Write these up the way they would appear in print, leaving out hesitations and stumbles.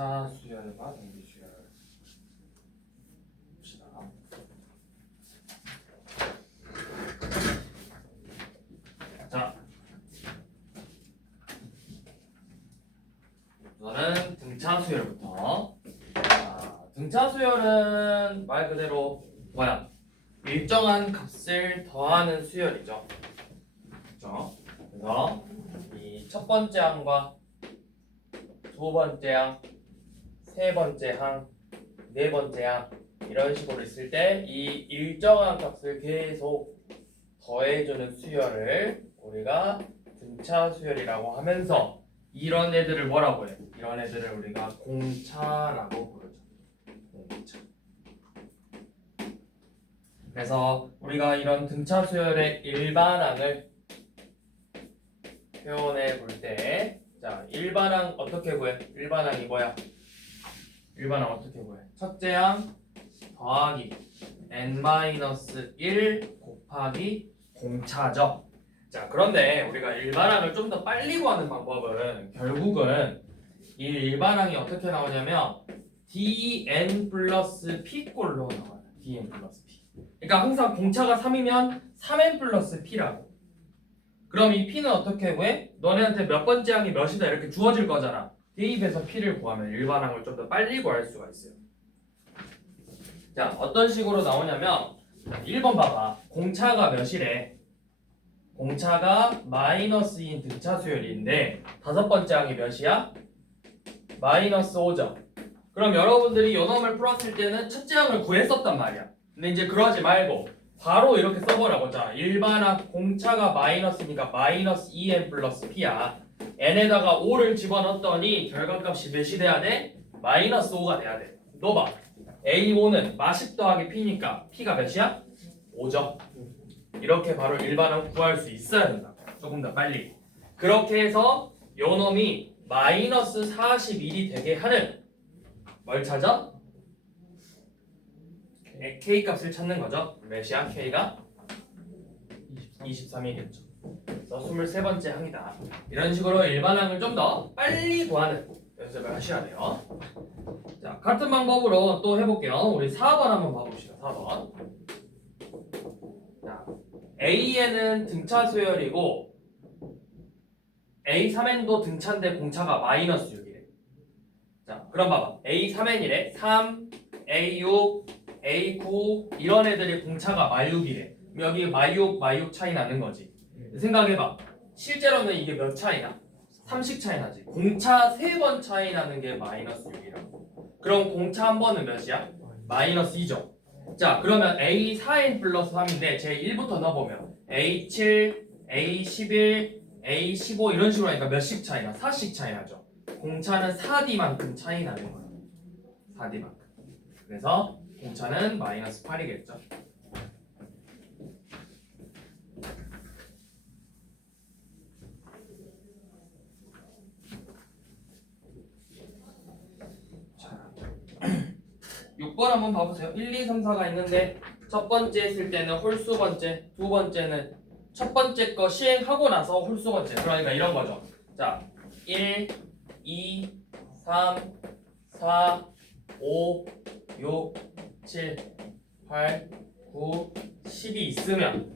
등차 수열과 등비 수열 봅시다. 자, 우선은 등차 수열부터. 자, 등차 수열은 말 그대로 뭐야? 일정한 값을 더하는 수열이죠. 그렇죠? 그래서 이 첫 번째 항과 두 번째 항, 세 번째 항, 네 번째 항 이런 식으로 있을 때 이 일정한 값을 계속 더해주는 수열을 우리가 등차 수열이라고 하면서 이런 애들을 뭐라고 해? 이런 애들을 우리가 공차라고 부르죠. 공차. 그래서 우리가 이런 등차 수열의 일반항을 표현해 볼 때, 자, 일반항 어떻게 구해? 일반항이 뭐야? 일반항 어떻게 구해? 첫째 항 더하기 n-1 곱하기 공차죠. 자, 그런데 우리가 일반항을 좀 더 빨리 구하는 방법은 결국은 이 일반항이 어떻게 나오냐면 dn 플러스 p 꼴로 나와요. dn 플러스 p. 그러니까 항상 공차가 3이면 3n 플러스 p라고. 그럼 이 p는 어떻게 구해? 너네한테 몇 번째 항이 몇이다 이렇게 주어질 거잖아. 대입해서 p를 구하면 일반항을 좀 더 빨리 구할 수가 있어요. 자, 어떤 식으로 나오냐면 1번 봐봐. 공차가 몇이래? 공차가 마이너스인 등차 수열인데 다섯 번째 항이 몇이야? 마이너스 5죠. 그럼 여러분들이 요 놈을 풀었을 때는 첫째 항을 구했었단 말이야. 근데 이제 그러지 말고 바로 이렇게 써보라고. 자, 일반항 공차가 마이너스니까 마이너스 2n 플러스 p야. n에다가 5를 집어넣었더니 결과값이 몇이 돼야 돼? 마이너스 5가 돼야 돼. 너 봐. a5는 마십 더하기 p니까 p가 몇이야? 5죠. 이렇게 바로 일반항 구할 수 있어야 된다. 조금 더 빨리. 그렇게 해서 요 놈이 마이너스 41이 되게 하는 뭘 찾아? k 값을 찾는 거죠. 몇이야? k가? 23이겠죠. 그래서 23번째 항이다. 이런 식으로 일반항을 좀 더 빨리 구하는 연습을 하셔야 돼요. 자, 같은 방법으로 또 해볼게요. 우리 4번 한번 봐봅시다. 4번. 자, A에는 등차 수열이고 A3n도 등차인데 공차가 마이너스 6이래. 자, 그럼 봐봐. A3n이래. 3, A6, A9 이런 애들이 공차가 마육이래. 여기 마육 차이 나는 거지. 생각해봐. 실제로는 이게 몇 차이나? 3씩 차이 나지. 공차 3번 차이 나는 게 마이너스 6이라고. 그럼 공차 한 번은 몇이야? 마이너스 2죠. 자, 그러면 A4n 플러스 3인데 제 1부터 넣어보면 A7, A11, A15 이런 식으로 하니까 몇씩 차이 나? 4씩 차이 나죠. 공차는 4D만큼 차이 나는 거야. 4D만큼. 그래서 공차는 마이너스 8이겠죠. 자, 6번 한번 봐보세요. 1, 2, 3, 4가 있는데 첫 번째 했을 때는 홀수 번째, 두 번째는 첫 번째 거 시행하고 나서 홀수 번째. 그러니까 이런 거죠. 자, 1, 2, 3, 4, 5, 6, 7, 8, 9, 10이 있으면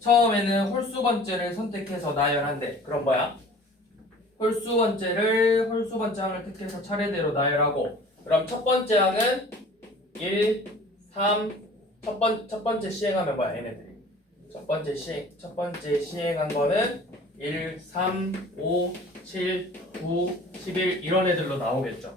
처음에는 홀수 번째를 선택해서 나열한대. 그럼 뭐야? 홀수 번째 항을 택해서 차례대로 나열하고 그럼 첫 번째 항은 1, 3 첫 번째 시행하면 뭐야? 얘네들이 첫 번째 시행한 거는 1, 3, 5, 7, 9, 11 이런 애들로 나오겠죠.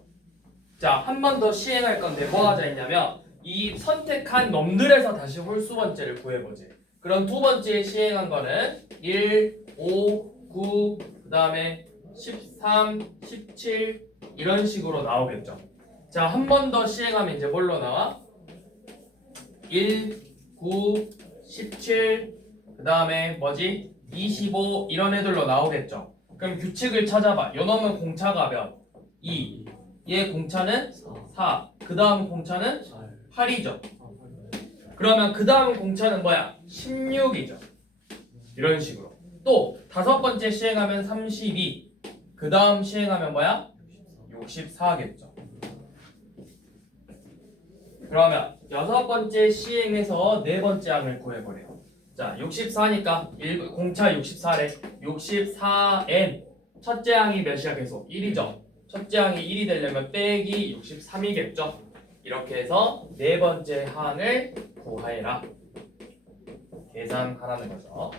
자, 한 번 더 시행할 건데 뭐 하자 했냐면 이 선택한 놈들에서 다시 홀수 번째를 구해보지. 그럼 두 번째 시행한 거는 1, 5, 9, 그 다음에 13, 17 이런 식으로 나오겠죠. 자, 한 번 더 시행하면 이제 뭘로 나와? 1, 9, 17, 그 다음에 뭐지? 25 이런 애들로 나오겠죠. 그럼 규칙을 찾아봐. 요 놈은 공차가 몇? 2. 얘 공차는 4. 그 다음 공차는 8이죠. 그러면 그 다음 공차는 뭐야? 16이죠. 이런 식으로. 또 다섯 번째 시행하면 32. 그 다음 시행하면 뭐야? 64겠죠. 그러면 여섯 번째 시행에서 네 번째 항을 구해보래요. 자, 64니까 공차 64래. 64n 첫째 항이 몇이야? 계속 1이죠. 첫째 항이 1이 되려면 빼기 63이겠죠. 이렇게 해서 네 번째 항을 구하여라. 계산하라는 거죠.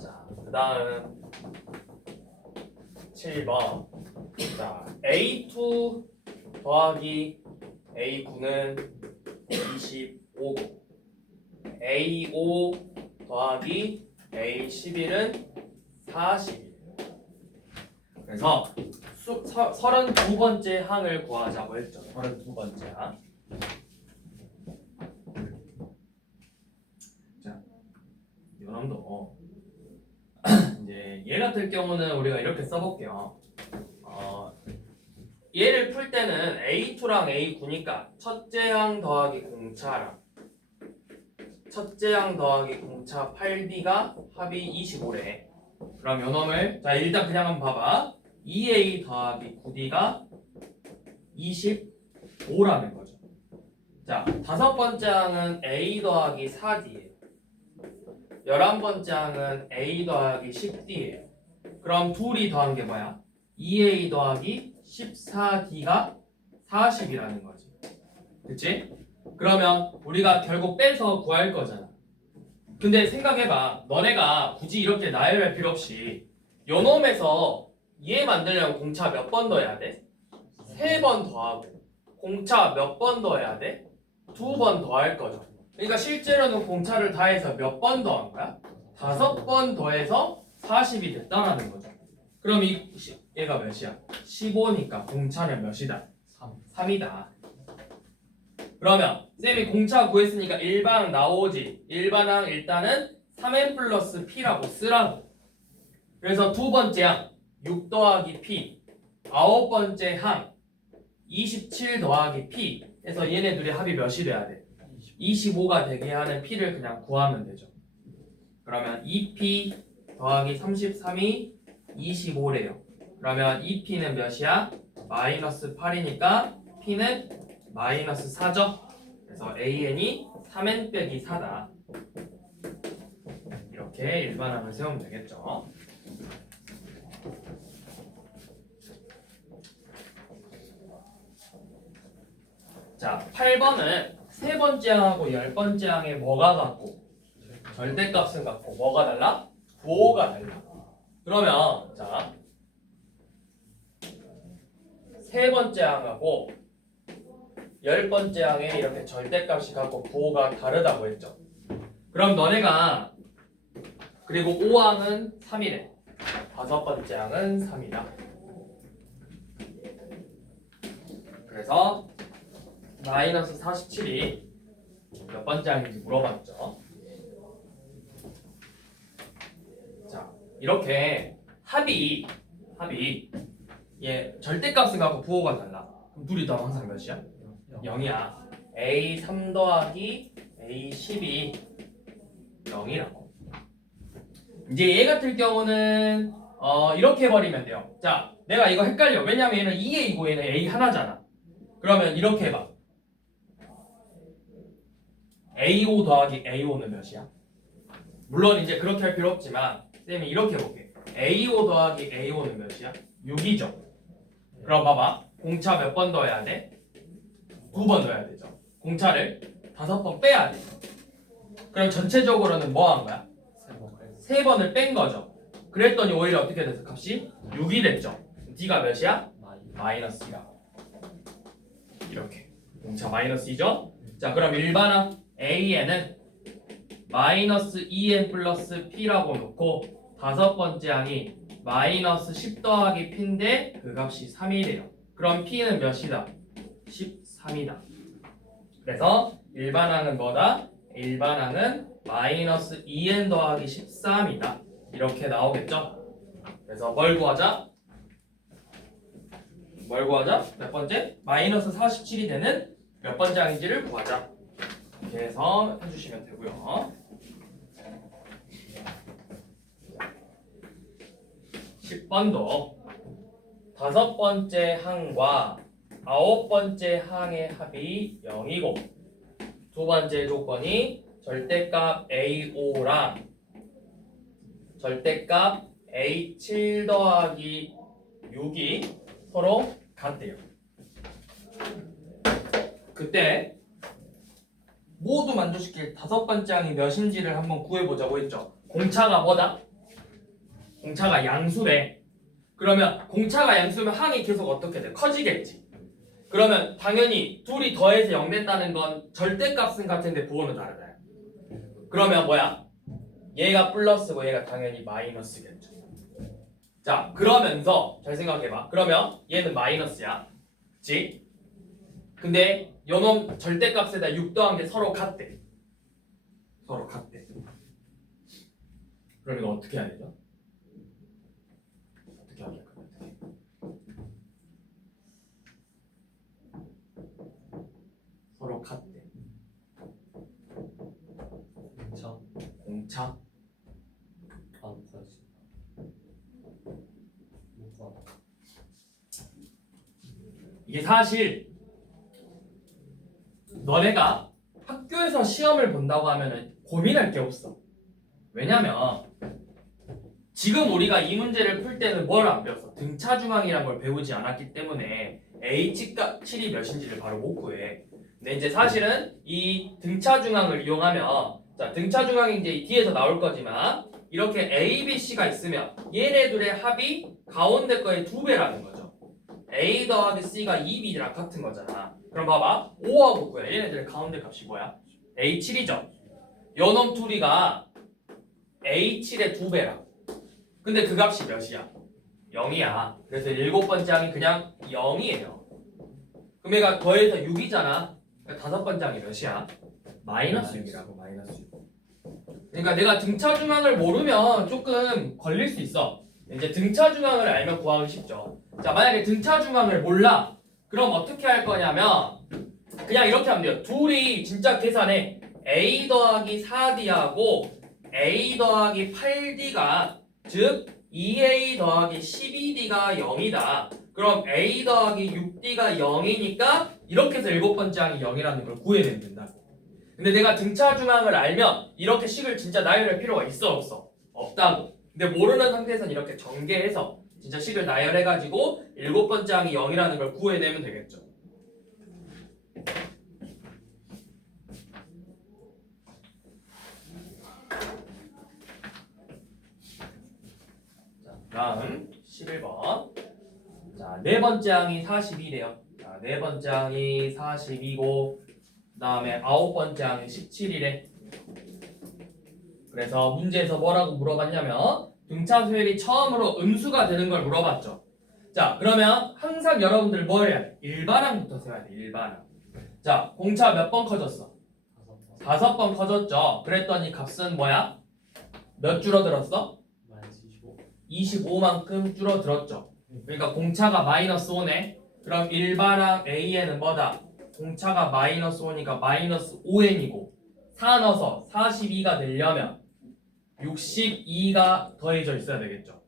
자, 그 다음 7번. 자, A2 더하기 A9는 25고 A5 더하기 A11은 40이에요. 그래서 32번째 항을 구하자고 했죠. 32번째 항. 자, 이놈도 이제 얘 같은 경우는 우리가 이렇게 써볼게요. 얘를 풀 때는 A2랑 A9니까 첫째 항 더하기 공차랑 첫째 항 더하기 공차 8B가 합이 25래. 그럼 요놈을 자 일단 그냥 한번 봐봐. 2A 더하기 9D가 25라는 거죠. 자, 다섯 번째 항은 A 더하기 4D예요. 11번째 항은 A 더하기 10D예요. 그럼 둘이 더한 게 뭐야? 2A 더하기 14D가 40이라는 거지. 그치? 그러면 우리가 결국 빼서 구할 거잖아. 근데 생각해봐. 너네가 굳이 이렇게 나열할 필요 없이 요 놈에서 얘 만들려면 공차 몇 번 더해야 돼? 3번 더하고 공차 몇 번 더해야 돼? 2번 더할 거죠. 그러니까 실제로는 공차를 다 해서 몇 번 더한 거야? 5번 더해서 40이 됐다라는 거죠. 그럼 얘가 몇이야? 15니까 공차는 몇이다? 3이다. 그러면 쌤이 공차 구했으니까 일반항 나오지. 일반항 일단은 3n 플러스 p라고 쓰라고. 그래서 두 번째 항 6 더하기 p, 아홉 번째 항 27 더하기 p 해서 얘네 둘이 합이 몇이 돼야 돼? 25가 되게 하는 p를 그냥 구하면 되죠. 그러면 2p 더하기 33이 25래요. 그러면 2p는 몇이야? 마이너스 8이니까 p는 마이너스 4죠. 그래서 an이 3n 빼기 4다. 이렇게 일반항을 세우면 되겠죠. 자, 8번은 세 번째 항하고 열 번째 항에 뭐가 같고 절대값은 같고 뭐가 달라? 부호가 달라. 그러면 자, 세 번째 항하고 열 번째 항에 이렇게 절대값이 같고 부호가 다르다고 했죠. 그럼 너네가 그리고 5항은 3이래. 다섯 번째 항은 3이다. 그래서 마이너스 47이 몇 번째 항인지 물어봤죠. 자, 이렇게 합이 얘 절대값은 갖고 부호가 달라. 그럼 둘이 더 항상 몇이야? 0이야. A3 더하기 A12 0이라고. 이제 얘 같은 경우는 이렇게 해버리면 돼요. 자, 내가 이거 헷갈려. 왜냐면 얘는 2A고 얘는 A 하나잖아. 그러면 이렇게 해봐. A5 더하기 A5는 몇이야? 물론 이제 그렇게 할 필요 없지만 쌤이 이렇게 해볼게. A5 더하기 A5는 몇이야? 6이죠. 그럼 봐봐. 공차 몇 번 더해야 돼? 2번 넣어야 되죠. 공차를 5번 빼야 돼. 그럼 전체적으로는 뭐 한 거야? 3번을 뺀 거죠. 그랬더니 오히려 어떻게 돼서 값이 6이 됐죠. D가 몇이야? 마이너스 2라. 이렇게 공차 마이너스 2죠. 자, 그럼 일반항 A에는 마이너스 2n 플러스 p라고 놓고 다섯 번째 항이 마이너스 10 더하기 p인데 그 값이 3이래요. 그럼 p는 몇이다? 13이다. 그래서 일반항은 뭐다? 일반항은 마이너스 2n 더하기 13이다. 이렇게 나오겠죠? 그래서 뭘 구하자? 몇 번째? 마이너스 47이 되는 몇 번째 항인지를 구하자. 이렇게 해서 해주시면 되고요. 10번도 다섯 번째 항과 아홉 번째 항의 합이 0이고 두 번째 조건이 절대값 A5랑 절대값 A7 더하기 6이 서로 같대요. 그때 모두 만족시킬 다섯 번째 항이 몇인지를 한번 구해보자고 했죠. 공차가 뭐다? 공차가 양수래. 그러면 공차가 양수면 항이 계속 어떻게 돼? 커지겠지. 그러면 당연히 둘이 더해서 0 된다는 건 절대값은 같은데 부호는 다르다. 그러면 뭐야? 얘가 플러스고 얘가 당연히 마이너스겠죠. 자, 그러면서 잘 생각해봐. 그러면 얘는 마이너스야. 그치? 근데 요놈 절대값에다 6 더한 게 서로 같대. 서로 같대. 그럼 이거 어떻게 해야 되죠? 어떻게 하겠까? 어떻게? 서로 같대. 공차? 이게 사실 너네가 학교에서 시험을 본다고 하면은 고민할 게 없어. 왜냐면 지금 우리가 이 문제를 풀 때는 뭘 안 배웠어? 등차중앙이란 걸 배우지 않았기 때문에 H값이 몇인지를 바로 못 구해. 근데 이제 사실은 이 등차중앙을 이용하면 자, 등차중앙이 이제 뒤에서 나올 거지만 이렇게 A, B, C가 있으면 얘네들의 합이 가운데 거의 2배라는 거죠. A 더하기 C가 2B랑 같은 거잖아. 그럼 봐봐. 5하고 9야. 얘네들의 가운데 값이 뭐야? A7이죠. 요놈 둘이가 A7의 2배라. 근데 그 값이 몇이야? 0이야. 그래서 일곱 번째 항이 그냥 0이에요. 그럼 얘가 더해서 6이잖아. 그러니까 다섯 번째 항이 몇이야? 마이너스 6이라고. 마이너스 6. 그러니까 내가 등차중앙을 모르면 조금 걸릴 수 있어. 이제 등차중앙을 알면 구하기 쉽죠. 자, 만약에 등차중앙을 몰라. 그럼 어떻게 할 거냐면 그냥 이렇게 하면 돼요. 둘이 진짜 계산해. A 더하기 4D하고 A 더하기 8D가 즉 2A 더하기 12D가 0이다. 그럼 A 더하기 6D가 0이니까 이렇게 해서 일곱 번째 항이 0이라는 걸 구해내면 된다고. 근데 내가 등차중앙을 알면 이렇게 식을 진짜 나열할 필요가 있어 없어? 없다고. 근데 모르는 상태에서는 이렇게 전개해서 진짜 식을 나열해가지고 일곱 번째 항이 0이라는 걸 구해내면 되겠죠. 자, 다음 11번. 자, 네 번째 항이 42래요. 자, 네 번째 항이 42고 그 다음에 아홉 번째 항이 17이래. 그래서 문제에서 뭐라고 물어봤냐면 등차 수열이 처음으로 음수가 되는 걸 물어봤죠. 자, 그러면 항상 여러분들 뭘 해야 돼? 일반항부터 세워야 돼. 일반항. 자, 공차 몇 번 커졌어? 5번 커졌죠. 그랬더니 값은 뭐야? 몇 줄어들었어? 25만큼 줄어들었죠. 그러니까 공차가 마이너스 5네. 그럼 일반항 A에는 뭐다? 공차가 마이너스 5니까 마이너스 5n이고 4 넣어서 42가 되려면 62가 더해져 있어야 되겠죠.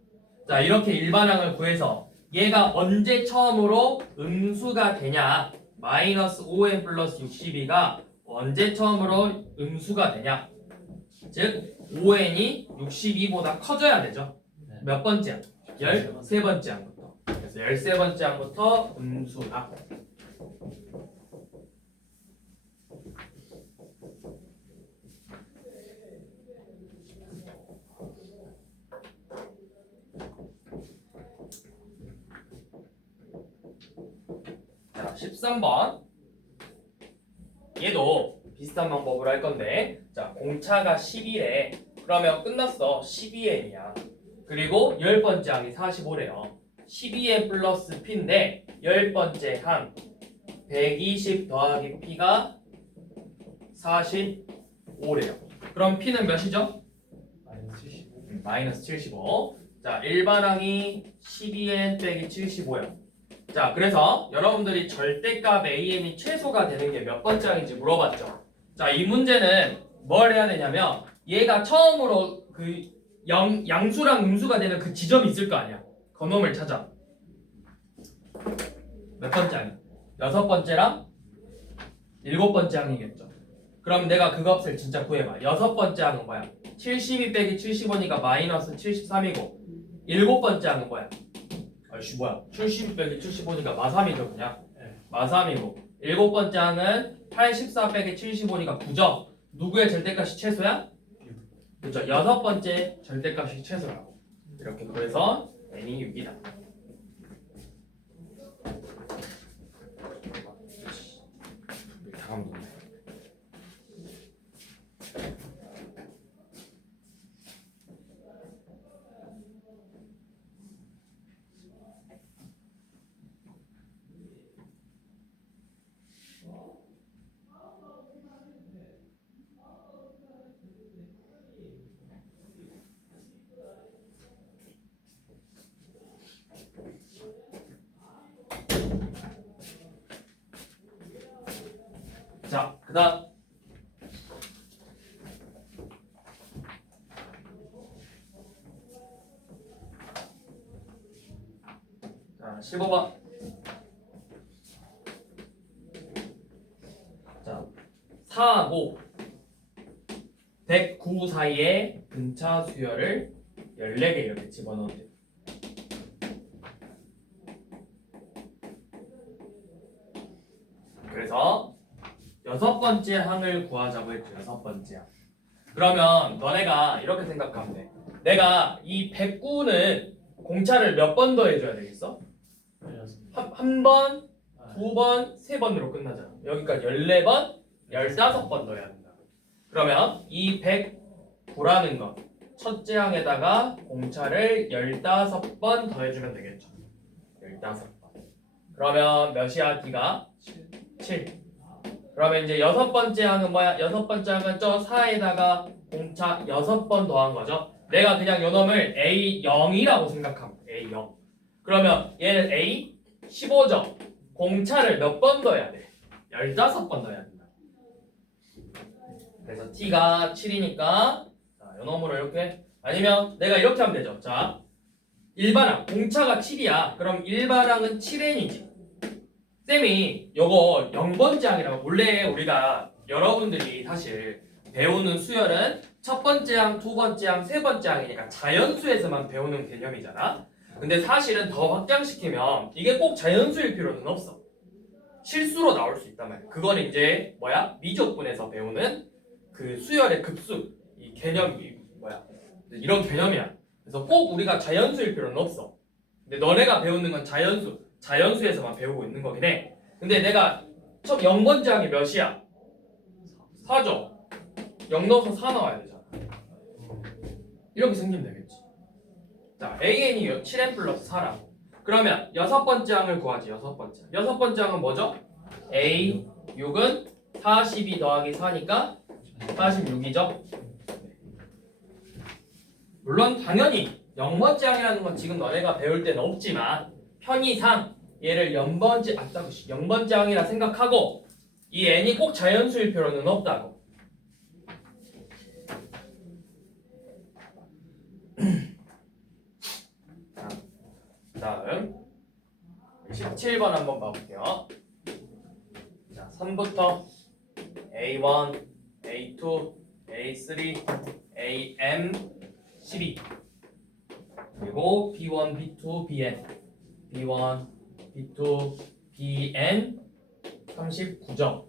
자, 이렇게 일반항을 구해서 얘가 언제 처음으로 음수가 되냐? 마이너스 5n 플러스 62가 언제 처음으로 음수가 되냐? 즉 5n이 62보다 커져야 되죠. 몇 번째 항? 13번째 항부터. 그래서 13번째 항부터 음수다. 자, 13번. 얘도 비슷한 방법으로 할 건데, 자, 공차가 11에 그러면 끝났어. 12n이야. 그리고 10번째 항이 45래요. 12n 플러스 p인데 10번째 항 120 더하기 p가 45래요. 그럼 p는 몇이죠? 마이너스 75. 자, 일반항이 12n 빼기 75요. 자, 그래서 여러분들이 절대값 AM이 최소가 되는 게 몇 번째 항인지 물어봤죠. 자, 이 문제는 뭘 해야 되냐면 얘가 처음으로 그 양수랑 음수가 되는 그 지점이 있을 거 아니야. 그놈을 찾아. 몇 번째 항이? 여섯 번째랑 일곱 번째 항이겠죠. 그럼 내가 그 값을 진짜 구해봐. 여섯 번째 항은 뭐야? 72 빼기 75니까 마이너스 73이고 일곱 번째 항은 뭐야? 아이씨 뭐야? 72 빼기 75니까 마3이죠 그냥. 마3이고 일곱 번째 항은 84 빼기 75니까 9죠. 누구의 절대값이 최소야? 그렇죠. 여섯 번째 절대값이 최소라고. 이렇게 그래서 n이 6이다. 다음 문제. 자, 그다음 자, 15번. 자, 4하고 109 사이에 분차 수열을 14개 이렇게 집어넣으면 돼요. 그래서 여섯 번째 항을 구하자고 했죠. 여섯 번째 항. 그러면 너네가 이렇게 생각하면 돼. 내가 이 109는 공차를 몇 번 더 해줘야 되겠어? 한 번, 두 번, 세 번으로 끝나잖아. 여기까지 14번, 15번 더 해야 된다. 그러면 이 109라는 거 첫째 항에다가 공차를 15번 더 해주면 되겠죠. 15번. 그러면 몇이야? D가? 7. 그러면 이제 여섯 번째 항은 뭐야? 여섯 번째 항은 저 4에다가 공차 6번 더한 거죠. 내가 그냥 요 놈을 A0이라고 생각하면 A0. 그러면 얘는 A 15점. 공차를 몇 번 더해야 돼? 15번 더해야 된다. 그래서 T가 7이니까 자, 요 놈으로 이렇게 아니면 내가 이렇게 하면 되죠. 자, 일반항 공차가 7이야. 그럼 일반항은 7n이지. 쌤이 요거 0번째 항이라고 원래 우리가 여러분들이 사실 배우는 수열은 첫 번째 항, 두 번째 항, 세 번째 항이니까 자연수에서만 배우는 개념이잖아. 근데 사실은 더 확장시키면 이게 꼭 자연수일 필요는 없어. 실수로 나올 수 있단 말이야. 그건 이제 뭐야? 미적분에서 배우는 그 수열의 급수 이 개념이 뭐야? 이런 개념이야. 그래서 꼭 우리가 자연수일 필요는 없어. 근데 너네가 배우는 건 자연수에서만 배우고 있는 거긴 해. 근데 내가 첫 0번째 항이 몇이야? 4죠. 0 넣어서 4 나와야 되잖아. 이렇게 생기면 되겠지. 자, AN이 7n 플러스 4라고. 그러면 여섯 번째 항을 구하지. 여섯 번째 항은 뭐죠? A 6은 42 더하기 4니까 46이죠. 물론 당연히 0번째 항이라는 건 지금 너네가 배울 때는 없지만 편의상 얘를 0번째 항이라 생각하고 이 n이 꼭 자연수일 필요는 없다고. 다음 17번 한번 봐볼게요. 자, 3부터 A1, A2, A3, AM 12 그리고 B1, B2, BN B1, B2, BN 39점.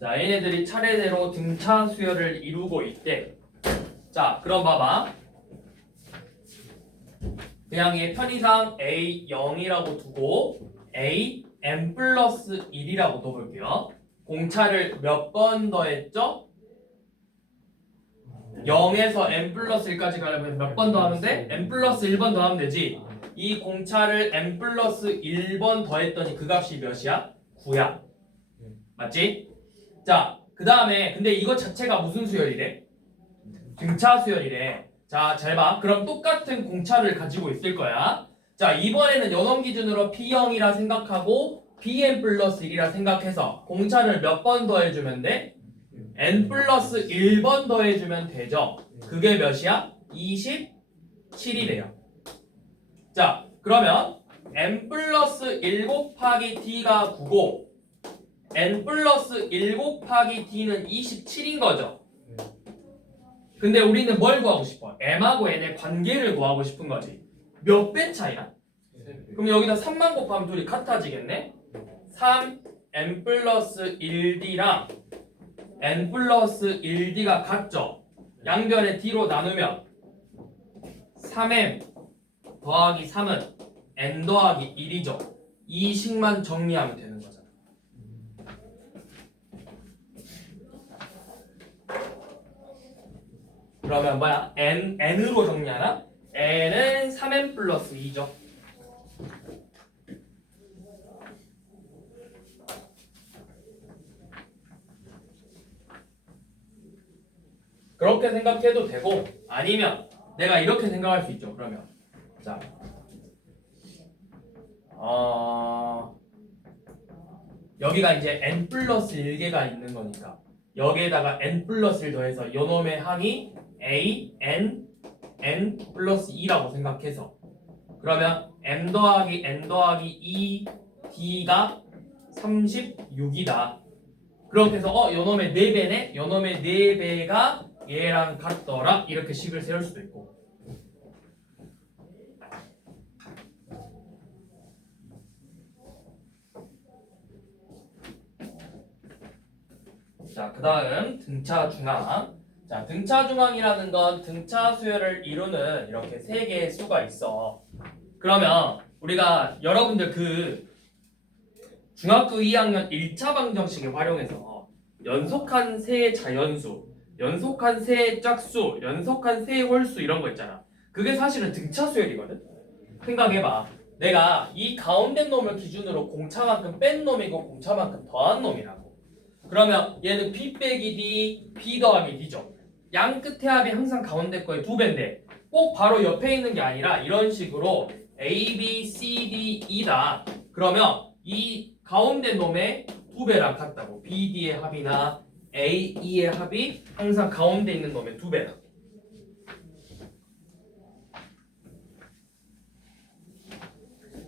자, 얘네들이 차례대로 등차 수열을 이루고 있대. 자, 그럼 봐봐. 그냥 얘 편의상 A0이라고 두고 AM 플러스 1이라고 둬볼게요. 공차를 몇 번 더했죠? 0에서 n 플러스 1까지 가려면 몇 번 더하면 돼? n 플러스 1번 더하면 되지. 이 공차를 n 플러스 1번 더했더니 그 값이 몇이야? 9야. 맞지? 자, 그 다음에 근데 이거 자체가 무슨 수열이래? 등차 수열이래. 자, 잘 봐. 그럼 똑같은 공차를 가지고 있을 거야. 자, 이번에는 요놈 기준으로 P0이라 생각하고 Pn 플러스 1이라 생각해서 공차를 몇 번 더해주면 돼? n 플러스 1번 더해주면 되죠. 그게 몇이야? 27이래요. 자, 그러면 n 플러스 1 곱하기 d가 9고 n 플러스 1 곱하기 d는 27인 거죠. 근데 우리는 뭘 구하고 싶어? m하고 n의 관계를 구하고 싶은 거지. 몇 배 차이나? 그럼 여기다 3만 곱하면 둘이 같아지겠네? 3 n 플러스 1d랑 n 플러스 1d가 같죠? 양변의 d로 나누면 3m 더하기 3은 n 더하기 1이죠. 이 식만 정리하면 되는 거잖아. 그러면 뭐야? n으로 정리하나? n은 3n 플러스 2죠. 그렇게 생각해도 되고 아니면 내가 이렇게 생각할 수 있죠. 그러면 자, 여기가 이제 n 플러스 1개가 있는 거니까 여기에다가 n 플러스 1 더해서 요놈의 항이 a, n 플러스 2라고 생각해서 그러면 m 더하기 n 더하기 2 d가 36이다. 그렇게 해서 요놈의 4배네? 요놈의 4배가 얘랑 같더라. 이렇게 식을 세울 수도 있고. 자, 그 다음 등차 중앙. 자, 등차 중앙이라는 건 등차 수열을 이루는 이렇게 3개의 수가 있어. 그러면 우리가 여러분들 그 중학교 2학년 1차 방정식을 활용해서 연속한 세의 자연수, 연속한 세의 짝수, 연속한 세의 홀수 이런 거 있잖아. 그게 사실은 등차 수열이거든. 생각해봐. 내가 이 가운데 놈을 기준으로 공차만큼 뺀 놈이고 공차만큼 더한 놈이라고. 그러면 얘는 b 빼기 d, b 더하기 d죠. 양 끝의 합이 항상 가운데 거의 2배인데 꼭 바로 옆에 있는 게 아니라 이런 식으로 a, b, c, d, e다. 그러면 이 가운데 놈의 2배랑 같다고. b, d의 합이나 a, e의 합이 항상 가운데 있는 놈의 2배다.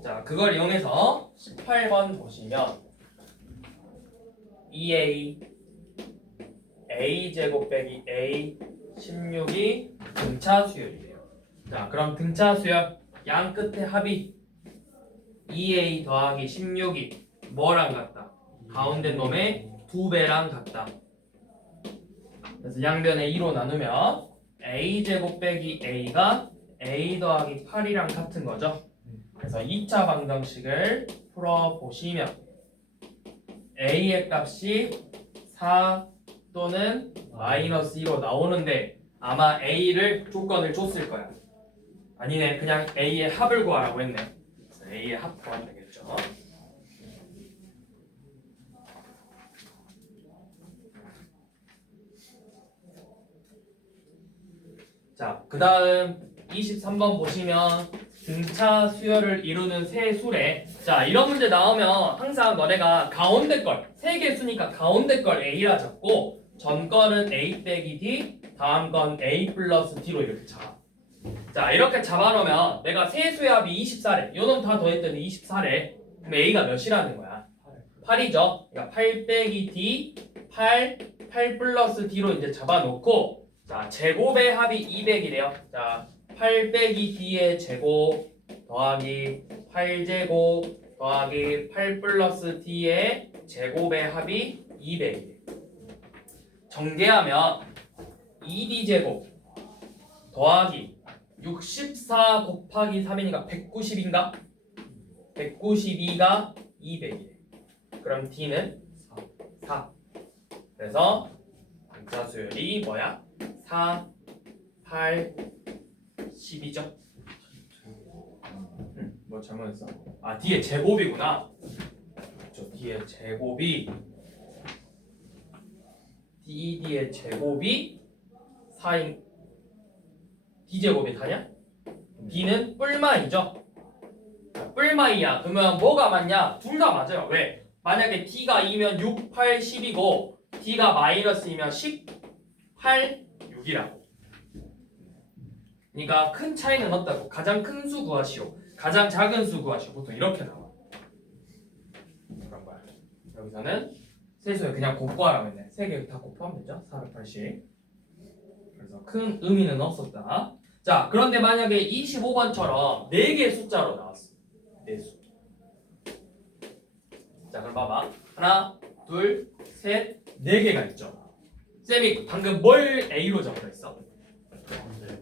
자, 그걸 이용해서 18번 보시면 2a a제곱 빼기 a 16이 등차 수열이래요. 자, 그럼 등차 수열 양 끝의 합이 2a 더하기 16이 뭐랑 같다? 가운데 놈의 2배랑 같다. 그래서 양변에 2로 나누면 a제곱 빼기 a가 a 더하기 8이랑 같은 거죠. 그래서 2차 방정식을 풀어보시면 a의 값이 4 또는 마이너스 2로 나오는데 아마 a를 조건을 줬을 거야. 아니네, 그냥 a의 합을 구하라고 했네. 그래서 a의 합 구하면 되겠죠. 자, 그 다음 23번 보시면 등차 수열을 이루는 세 수래. 자, 이런 문제 나오면 항상 너네가 가운데 걸, 세 개 수니까 가운데 걸 a라 잡고 전 거는 a 빼기 d, 다음 건 a 플러스 d로 이렇게 잡아. 자, 이렇게 잡아놓으면 내가 세 수의 합이 24래. 요놈 다 더했더니 24래. 그럼 a가 몇이라는 거야? 8이죠. 그러니까 8 빼기 d, 8 플러스 d로 이제 잡아놓고 자, 제곱의 합이 200이래요. 자, 8 빼기 d의 제곱 더하기 8제곱 더하기 8 플러스 d의 제곱의 합이 200이래요. 정리하면 2d제곱 더하기 64 곱하기 3이니까 190인가? 192가 200이래. 그럼 d는 4. 그래서 등차 수열이 뭐야? 4, 8, 10이죠? 뭐 잘못했어? 아, 뒤에 제곱이구나. 저 뒤에 제곱이 DD의 제곱이 4인 D제곱이 다냐? D는 뿔마이죠? 뿔마이야. 그러면 뭐가 맞냐? 둘 다 맞아요. 왜? 만약에 D가 2면 6, 8, 10이고 D가 마이너스이면 10, 8, 6이라고. 그러니까 큰 차이는 없다고. 가장 큰 수 구하시오. 가장 작은 수 구하시고 보통 이렇게 나와. 그런 거야. 여기서는 세수에 그냥 곱구하라고 했네. 3개 다 곱하면 되죠. 480. 그래서 큰 의미는 없었다. 자, 그런데 만약에 25번처럼 4개의 숫자로 나왔어. 4수. 자, 그럼 봐봐. 하나, 둘, 셋, 4개가 있죠. 쌤이 방금 뭘 A로 잡으라 했어?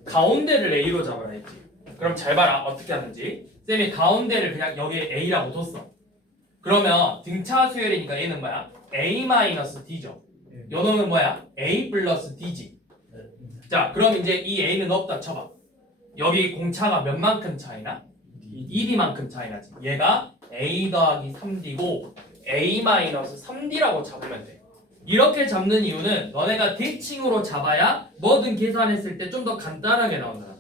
가운데를 A로 잡으라 했지. 그럼 잘 봐라. 어떻게 하는지. 쌤이 가운데를 그냥 여기에 A라고 뒀어. 그러면 등차 수열이니까 얘는 뭐야? A-D죠. 요 놈은 뭐야? A 플러스 D지. 자, 그럼 이제 이 A는 없다 쳐봐. 여기 공차가 몇 만큼 차이나? 1이만큼 차이나지. 얘가 A 더하기 3D고 A-3D라고 잡으면 돼. 이렇게 잡는 이유는 너네가 대칭으로 잡아야 뭐든 계산했을 때 좀 더 간단하게 나온다.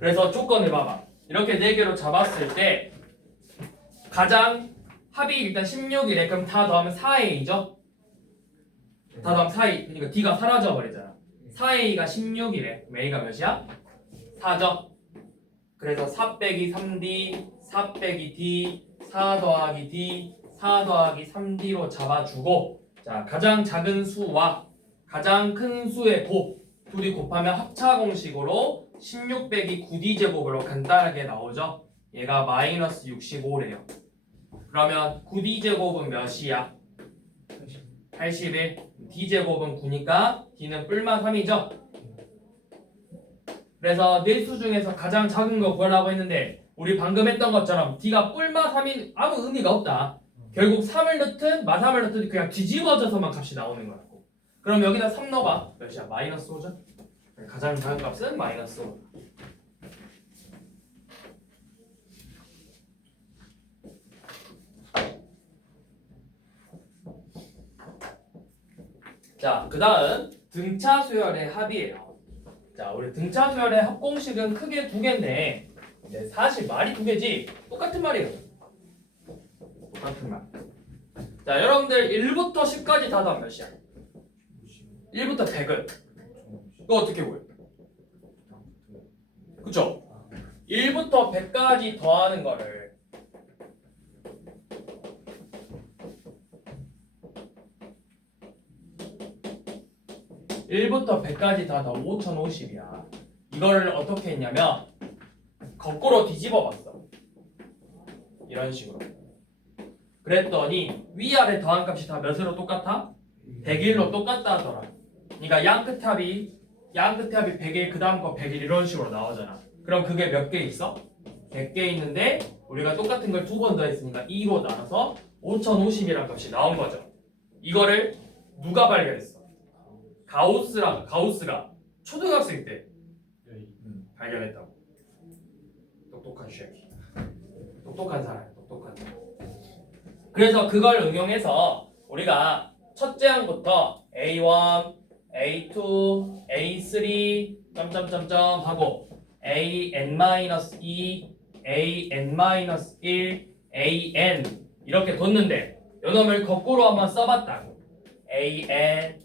그래서 조건을 봐봐. 이렇게 4개로 잡았을 때 가장 합이 일단 16이래. 그럼 다 더하면 4A죠? 다 더하면 4A. 그러니까 D가 사라져 버리잖아. 4A가 16이래. 그럼 A가 몇이야? 4죠? 그래서 4 빼기 3D, 4 빼기 D, 4 더하기 D, 4 더하기 3D로 잡아주고, 자, 가장 작은 수와 가장 큰 수의 곱 둘이 곱하면 합차 공식으로 16 빼기 9D 제곱으로 간단하게 나오죠? 얘가 마이너스 65래요. 그러면 9D 제곱은 몇이야? 81. D 제곱은 9니까 D는 뿔마 3이죠? 그래서 4수 중에서 가장 작은 거 구하라고 했는데 우리 방금 했던 것처럼 D가 뿔마 3인 아무 의미가 없다. 결국 3을 넣든 마3을 넣든 그냥 뒤집어져서만 값이 나오는 거라고. 그럼 여기다 3 넣어봐. 몇이야? 마이너스 5죠? 가장 작은 값은 마이너스 5. 자, 그 다음 등차 수열의 합이에요. 자, 우리 등차 수열의 합 공식은 크게 2개인데 사실 말이 2개지 똑같은 말이에요. 똑같은 말. 자, 여러분들 1부터 10까지 다 더하면 몇이야? 1부터 100은 이거 어떻게 보여? 그쵸? 1부터 100까지 더하는 거를 (1부터 100까지) 다 더 5050이야. 이거를 어떻게 했냐면 거꾸로 뒤집어 봤어. 이런 식으로. 그랬더니 위아래 더한 값이 다 몇으로 똑같아? 101로 똑같다 하더라. 그러니까 양 끝 합이 100일, 그 다음 거 100일 이런 식으로 나오잖아. 그럼 그게 몇 개 있어? 100개 있는데 우리가 똑같은 걸 2번 더 했으니까 2로 나눠서 5050이라는 값이 나온 거죠. 이거를 누가 발견했어? 가우스가 초등학생 때 발견했다고. 똑똑한 쉐키. 똑똑한 사람. 그래서 그걸 응용해서 우리가 첫째 항부터 A1, A2, A3 점점점점 하고 AN-2, AN-1, AN 이렇게 뒀는데 요놈을 거꾸로 한번 써봤다고. AN,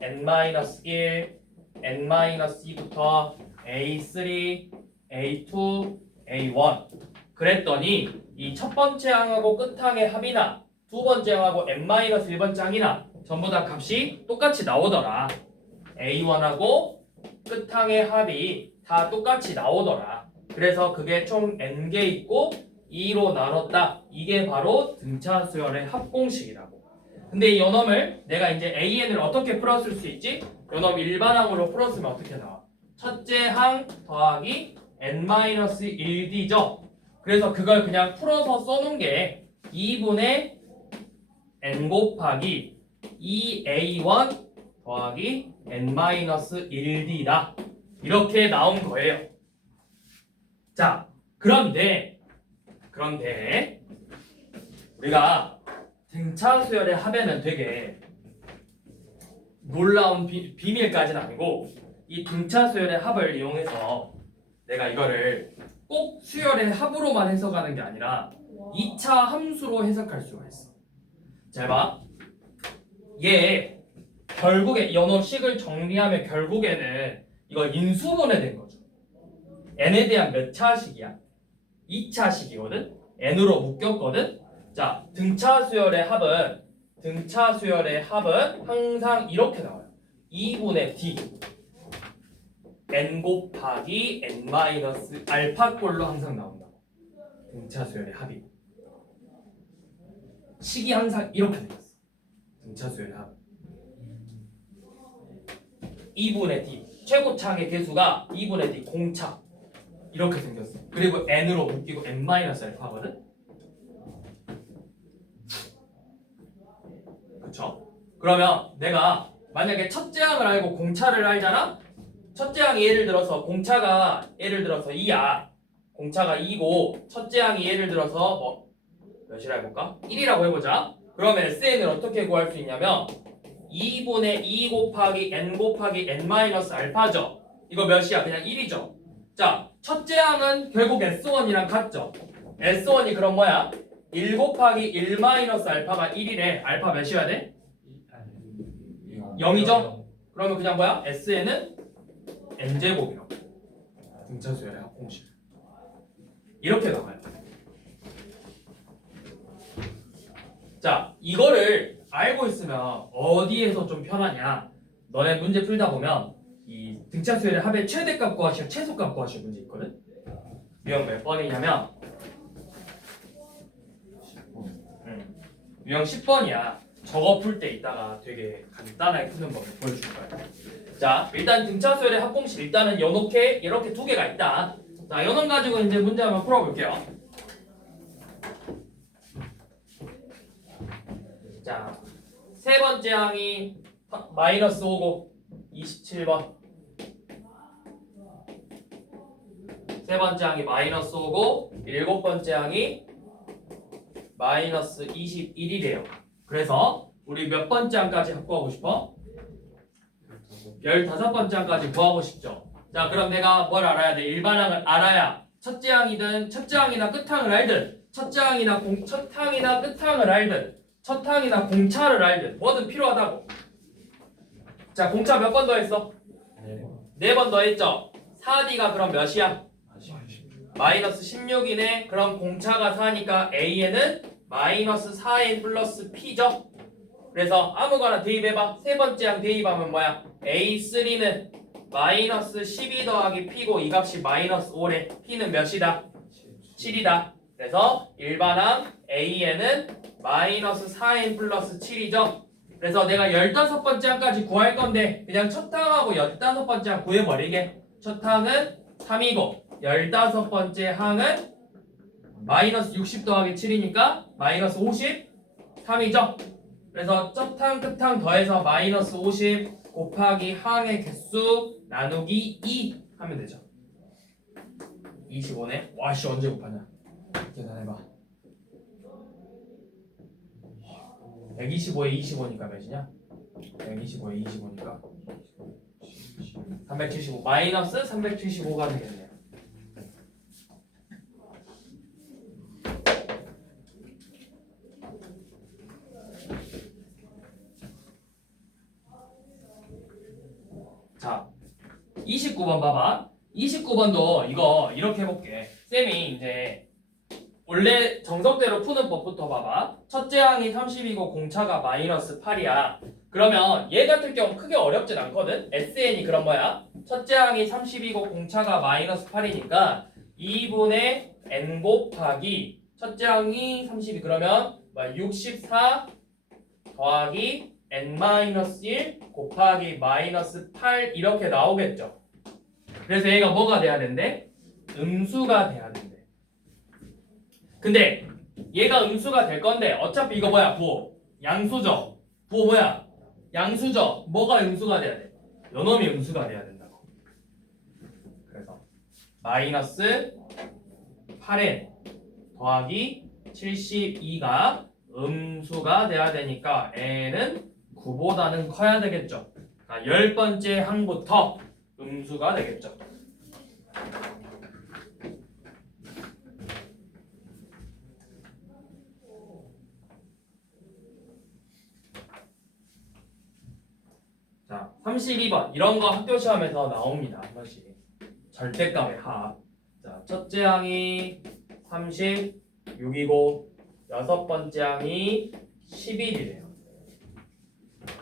N-1, N-2부터 A3, A2, A1 그랬더니 이 첫 번째 항하고 끝항의 합이나 두 번째 항하고 N-1번째 항이나 전부 다 값이 똑같이 나오더라. A1하고 끝항의 합이 다 똑같이 나오더라. 그래서 그게 총 N개 있고 2로 나눴다. 이게 바로 등차 수열의 합공식이라고. 근데 이 요놈을 내가 이제 AN을 어떻게 풀었을 수 있지? 요놈 일반항으로 풀었으면 어떻게 나와? 첫째 항 더하기 N-1D죠? 그래서 그걸 그냥 풀어서 써놓은 게 2분의 N 곱하기 2A1 더하기 N-1D다. 이렇게 나온 거예요. 자, 그런데 우리가 등차 수열의 합에는 되게 놀라운 비밀까지는 아니고 이 등차 수열의 합을 이용해서 내가 이거를 꼭 수열의 합으로만 해석하는 게 아니라 2차 함수로 해석할 수가 있어. 잘 봐. 얘 결국에 연호식을 정리하면 결국에는 이거 인수분해 된 거죠. n에 대한 몇 차식이야? 2차식이거든. n으로 묶였거든. 자, 등차 수열의 합은 항상 이렇게 나와요. 2분의 d n 곱하기 n 마이너스 알파 꼴로 항상 나온다고. 등차 수열의 합이. 식이 항상 이렇게 생겼어. 등차 수열의 합. 2분의 d 최고차의 개수가 2분의 d 공차 이렇게 생겼어. 그리고 n으로 묶이고 n 마이너스 알파거든. 그쵸? 그러면 내가 만약에 첫째 항을 알고 공차를 알잖아? 첫째 항이 예를 들어서 공차가 예를 들어서 2야. 공차가 2고 첫째 항이 예를 들어서 뭐 몇이라 해볼까? 1이라고 해보자. 그러면 SN을 어떻게 구할 수 있냐면 2분의 2 곱하기 n 마이너스 알파죠. 이거 몇이야? 그냥 1이죠. 자, 첫째 항은 결국 S1이랑 같죠. S1이 그럼 뭐야? 1 곱하기 1 마이너스 알파가 1이래. 알파 몇이어야 돼? 0이죠? 그러면 그냥 뭐야? SN은 n제곱이라고. 등차수열의 합공식. 이렇게 나와요. 자, 이거를 알고 있으면 어디에서 좀 편하냐? 너네 문제 풀다 보면 이 등차수열의 합의 최대값 구하시고 최소값 구하시는 문제 있거든? 유형 몇 번이냐면 유형 10번이야. 저거 풀 때 이따가 되게 간단하게 푸는 법을 보여줄 거야. 자, 일단 등차수열의 합공식 일단은 요렇게 이렇게 두 개가 있다. 자, 요놈 가지고 이제 문제 한번 풀어볼게요. 자, 세 번째 항이 마이너스 5고 27번. 세 번째 항이 마이너스 5고 일곱 번째 항이 마이너스 21이래요. 그래서 우리 몇 번째 항까지 구하고 싶어? 15번째 항까지 구하고 싶죠. 자, 그럼 내가 뭘 알아야 돼? 일반항을 알아야 첫째 항이든 첫째 항이나 끝항을 알든 첫째 항이나 첫 항이나 끝항을 알든 첫 항이나 공차를 알든 뭐든 필요하다고. 자, 공차 몇 번 더 했어? 4번 더 했죠? 4D가 그럼 몇이야? 마이너스 16이네. 그럼 공차가 4니까 AN은 마이너스 4N 플러스 P죠? 그래서 아무거나 대입해봐. 세 번째 항 대입하면 뭐야? A3는 마이너스 12 더하기 P고 이 값이 마이너스 5래. P는 몇이다? 7이다. 그래서 일반항 AN은 마이너스 4N 플러스 7이죠? 그래서 내가 15번째 항까지 구할 건데 그냥 첫 항하고 15번째 항 구해버리게. 첫 항은 3이고 15번째 항은 마이너스 60 더하기 7이니까 마이너스 53이죠? 그래서 첫 항, 끝 항 더해서 마이너스 50 곱하기 항의 개수 나누기 2 하면 되죠. 25네. 와씨 언제 곱하냐? 계산해봐. 125에 25니까 몇이냐? 125에 25니까 375 마이너스 375가 되겠네요. 자, 29번 봐봐. 29번도 이거 이렇게 해볼게. 쌤이 이제 원래 정석대로 푸는 법부터 봐봐. 첫째 항이 30이고 공차가 마이너스 8이야. 그러면 얘 같은 경우 크게 어렵진 않거든. SN이 그럼 뭐야? 첫째 항이 30이고 공차가 마이너스 8이니까 2분의 n 곱하기 첫째 항이 30이 그러면 64 더하기 n-1 곱하기 마이너스 8 이렇게 나오겠죠. 그래서 얘가 뭐가 돼야 된대? 음수가 돼야 된대. 근데 얘가 음수가 될 건데 어차피 이거 뭐야? 부호 양수죠. 부호 뭐야? 양수죠. 뭐가 음수가 돼야 돼? 요놈이 음수가 돼야 된다고. 그래서 마이너스 8n 더하기 72가 음수가 돼야 되니까 n은 9보다는 커야 되겠죠. 자, 10번째 항부터 음수가 되겠죠. 자, 32번 이런 거 학교 시험에서 나옵니다. 한 번씩 절대값의 합. 자, 첫째 항이 36이고 여섯 번째 항이 11이래요.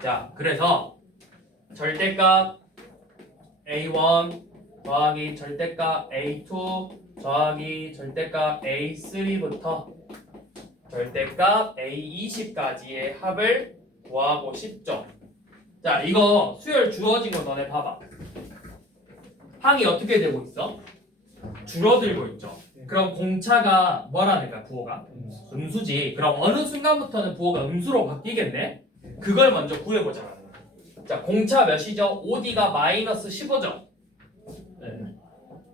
자, 그래서 절대값 A1 더하기 절대값 A2 더하기 절대값 A3부터 절대값 A20까지의 합을 구하고 싶죠. 자, 이거 수열 주어진 거 너네 봐봐. 항이 어떻게 되고 있어? 줄어들고 있죠. 그럼 공차가 뭐라는 거야, 부호가? 음수지. 그럼 어느 순간부터는 부호가 음수로 바뀌겠네? 그걸 먼저 구해보자. 자, 공차 몇이죠? OD가 마이너스 15죠? 네.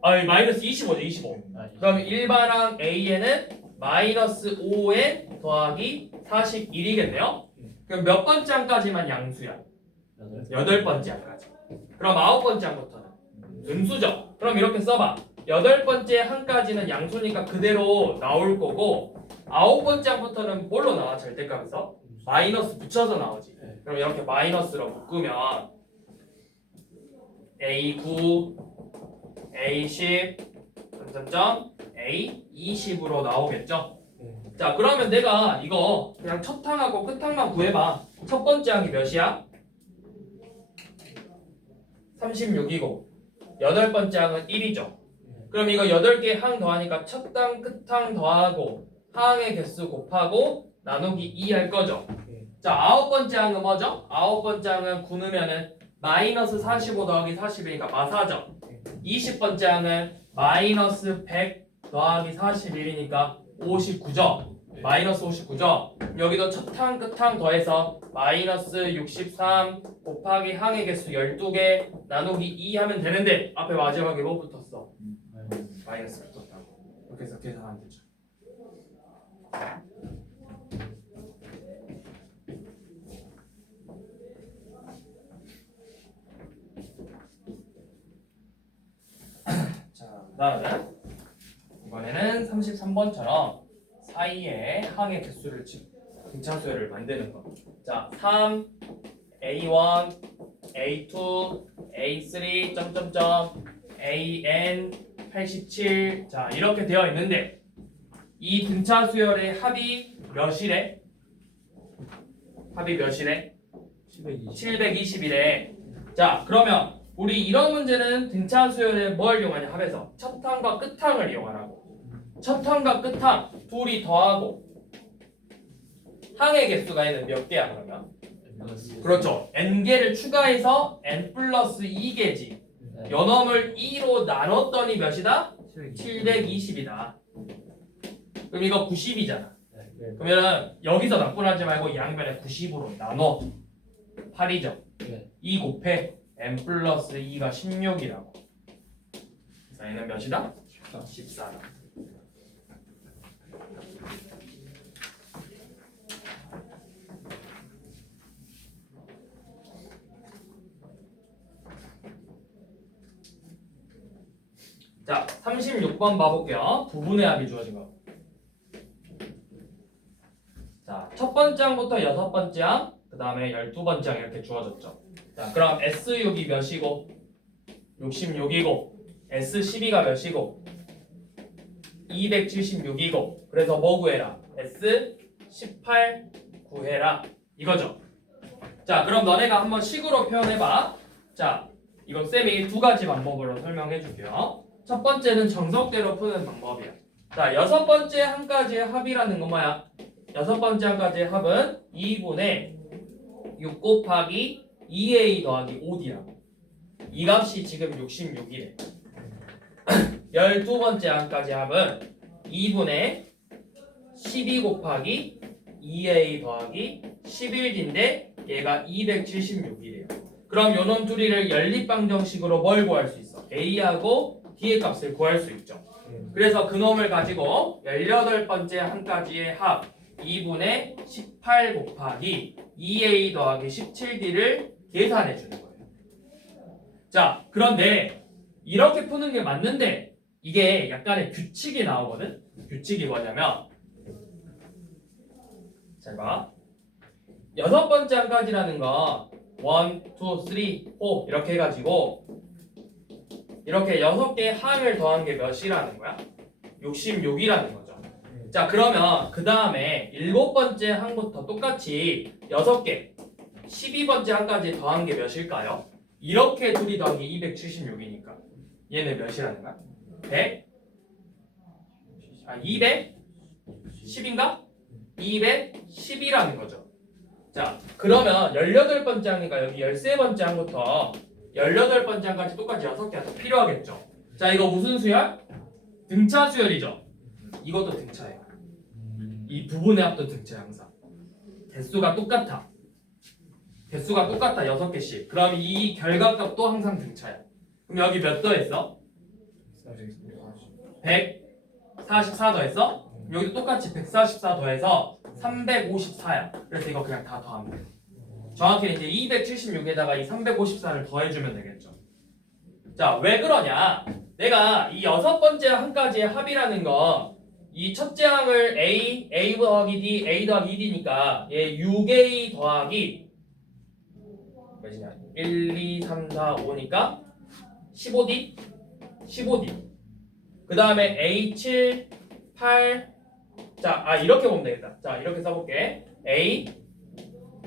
아니, 마이너스 25죠, 25. 그럼 일반항 A에는 마이너스 5n 더하기 41이겠네요? 그럼 몇 번째 항까지만 양수야? 여덟 번째 항까지. 그럼 아홉 번째 항부터는 음수죠? 그럼 이렇게 써봐. 여덟 번째 항까지는 양수니까 그대로 나올 거고 아홉 번째 항부터는 뭘로 나와? 절대값에서? 마이너스 붙여서 나오지. 그럼 이렇게 마이너스로 묶으면 A9, A10, 점점점 A20으로 나오겠죠? 자, 그러면 내가 이거 그냥 첫 항하고 끝 항만 구해봐. 첫 번째 항이 몇이야? 36이고 여덟 번째 항은 1이죠. 그럼 이거 8개 항 더하니까 첫 항, 끝 항 더하고 항의 개수 곱하고 나누기 2 할 거죠. 자, 아홉 번째 항은 뭐죠? 아홉 번째 항은 구누면은 마이너스 45 더하기 40이니까 마사죠. 20번째 항은 마이너스 100 더하기 41이니까 59죠. 마이너스 59죠. 여기도 첫 항, 끝 항 더해서 마이너스 63 곱하기 항의 개수 12개 나누기 2 하면 되는데 앞에 마지막에 뭐 붙었어? 마이너스 붙었다고. 이렇게 해서 계산하면 되죠. 자, 그다음에 이번에는 33번처럼 사이에 항의 개수를 등차수열을 만드는 거. 자, 3, A1, A2, A3, 점점점, AN 87. 자, 이렇게 되어 있는데 이 등차수열의 합이 몇이래? 합이 몇이래? 720이래. 자, 그러면 우리 이런 문제는 등차수열에 뭘 이용하냐? 합에서 첫 항과 끝 항을 이용하라고. 첫 항과 끝 항 둘이 더하고 항의 개수가 얘는 몇 개야 그러면? 그렇죠. n개를 추가해서 n 플러스 2개지. 연놈을 2로 나눴더니 몇이다? 720이다. 그럼 이거 90이잖아. 그러면 여기서 납분하지 말고 양변에 90으로 나눠. 8이죠. 2 곱해 n 플러스 2가 16이라고. 그래서 얘는 몇이다? 14다. 자, 36번 봐볼게요. 부분의 합이 주어진 거. 자, 첫 번째 항부터 여섯 번째 항, 그 다음에 12번째 항 이렇게 주어졌죠. 자, 그럼 S6이 몇이고 66이고 S12가 몇이고 276이고 그래서 뭐 구해라? S18 구해라 이거죠. 자, 그럼 너네가 한번 식으로 표현해봐. 자, 이거 쌤이 두 가지 방법으로 설명해 줄게요. 첫 번째는 정석대로 푸는 방법이야. 자, 여섯 번째 항까지의 합이라는 건 뭐야? 여섯 번째 항까지의 합은 2분의 6 곱하기 2a 더하기 5d라고. 이 값이 지금 66이래. 12번째 항까지 합은 2분의 12 곱하기 2a 더하기 11d인데 얘가 276이래요. 그럼 요놈 둘이를 연립방정식으로 뭘 구할 수 있어? a하고 d의 값을 구할 수 있죠. 그래서 그놈을 가지고 18번째 항까지의 합 2분의 18 곱하기 2a 더하기 17d를 계산해 주는 거예요. 자, 그런데 이렇게 푸는 게 맞는데 이게 약간의 규칙이 나오거든. 규칙이 뭐냐면 잘 봐. 여섯 번째 항까지라는 거 1, 2, 3, 4 이렇게 해가지고 이렇게 6개의 항을 더한 게 몇이라는 거야? 66이라는 거죠. 자, 그러면 그 다음에 7번째 항부터 똑같이 6개 12번째 항까지 더한 게 몇일까요? 이렇게 둘이 더한 게 276이니까 얘는 몇이라는 거야? 210인가? 210이라는 거죠. 자, 그러면 18번째 항이니까 여기 13번째 항부터 18번째 항까지 똑같이 6개가 더 필요하겠죠. 자, 이거 무슨 수열? 등차 수열이죠. 이것도 등차예요. 이 부분의 합도 등차야 항상. 개수가 똑같아. 6개씩. 그럼 이 결과값도 항상 등차야. 그럼 여기 몇 더했어? 144 더했어? 여기도 똑같이 144 더해서 354야. 그래서 이거 그냥 다 더하면 돼. 정확히 이제 276에다가 이 354를 더해주면 되겠죠. 자, 왜 그러냐? 내가 이 6번째 항까지의 합이라는 거, 이 첫째 항을 A 더하기 D, A 더하기 D니까 얘 6A 더하기 몇이냐? 1, 2, 3, 4, 5니까 15D? 15D. 그 다음에 A 7, 8. 자, 이렇게 보면 되겠다. 자, 이렇게 써볼게. A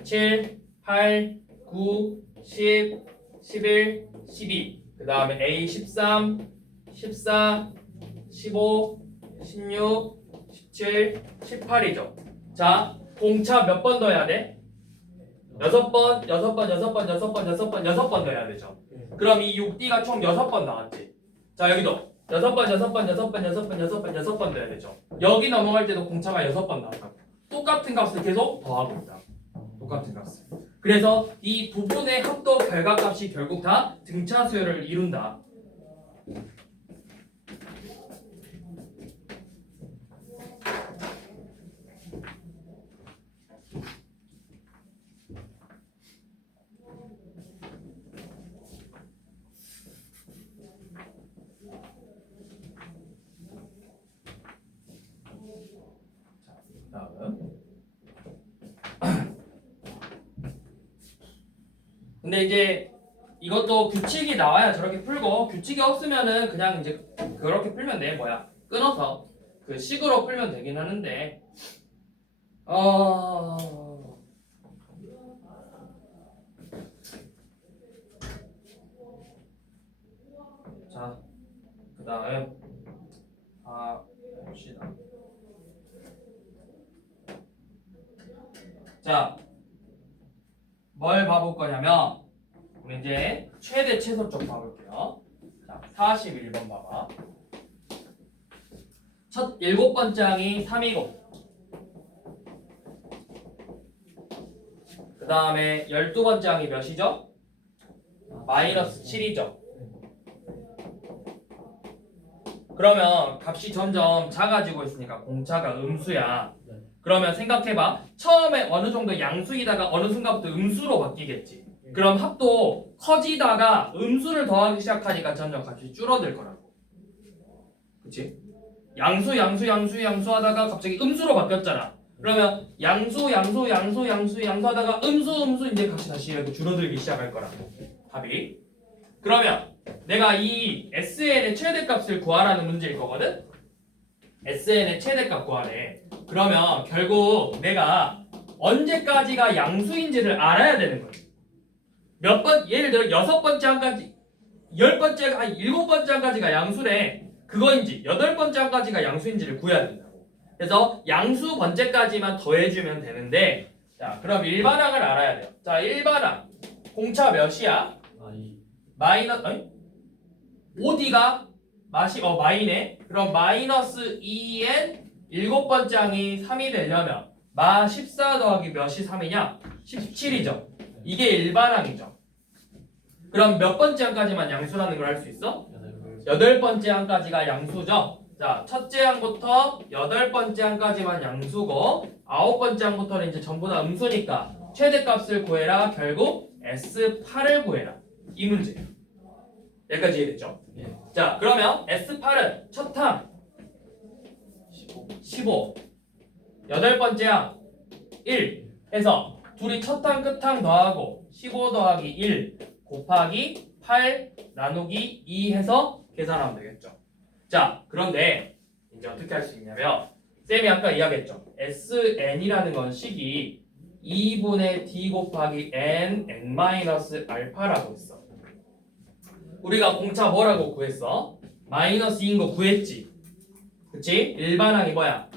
7, 8, 9, 10, 11, 12. 그 다음에 A 13, 14, 15, 16, 17, 18이죠. 자, 공차 몇 번 더해야 돼? 6번, 6번, 6번, 6번, 6번, 6번 더해야 되죠. 그럼 이 6D가 총 6번 나왔지. 자, 여기도 6번, 6번, 6번, 6번, 6번, 6번 더해야 되죠. 여기 넘어갈 때도 공차가 6번 나왔다고. 똑같은 값을 계속 더하고 있다. 똑같은 값을. 그래서 이 부분의 합도 결과값이 결국 다 등차 수열을 이룬다. 다음. 근데 이제 이것도 규칙이 나와야 저렇게 풀고, 규칙이 없으면은 그냥 이제 그렇게 풀면 돼. 끊어서 그 식으로 풀면 되긴 하는데 자, 그 다음 봅시다. 자, 뭘 봐볼 거냐면 우리 이제 최대 최소 쪽 봐볼게요. 자, 41번 봐봐. 첫 7번째 항이 3이고, 그 다음에 12번째 항이 몇이죠? 마이너스 7이죠. 그러면 값이 점점 작아지고 있으니까 공차가 음수야. 그러면 생각해봐. 처음에 어느 정도 양수이다가 어느 순간부터 음수로 바뀌겠지. 그럼 합도 커지다가 음수를 더하기 시작하니까 점점 값이 줄어들 거라고. 그치? 양수 하다가 갑자기 음수로 바뀌었잖아. 그러면 양수 하다가 음수 이제 값이 다시 이렇게 줄어들기 시작할 거라고. 답이. 그러면 내가 이 SN의 최대값을 구하라는 문제일 거거든? SN의 최대값 구하래. 그러면 결국 내가 언제까지가 양수인지를 알아야 되는 거야. 몇 번, 예를 들어 6번째 항까지, 10번째, 아니 7번째 항까지가 양수래. 그거인지 8번째 항까지가 양수인지를 구해야 된다고. 그래서 양수 번째까지만 더해주면 되는데, 자, 그럼 일반항을 알아야 돼요. 자, 일반항 공차 몇이야? 마이너스, 아니? 5D가 마이네. 그럼 마이너스 2n 7번째 항이 3이 되려면 마 14 더하기 몇이 3이냐? 17이죠. 이게 일반항이죠. 그럼 몇 번째 항까지만 양수라는 걸 알 수 있어? 8번째 항까지가 양수죠. 자, 첫째 항부터 8번째 항까지만 양수고 9번째 항부터는 이제 전부 다 음수니까 최대값을 구해라. 결국 S8을 구해라. 이 문제예요. 여기까지 이해됐죠? 예. 자, 그러면 S8은 첫 항 15, 8번째 항 1 해서 둘이 첫 항 끝 항 더하고 15 더하기 1 곱하기 8 나누기 2 해서 계산하면 되겠죠. 자, 그런데 이제 어떻게 할 수 있냐면 쌤이 아까 이야기했죠. SN이라는 건 식이 2분의 D 곱하기 N, N-알파라고 했어. 우리가 공차 뭐라고 구했어? 마이너스인 거 구했지. 그치? 일반항이 뭐야?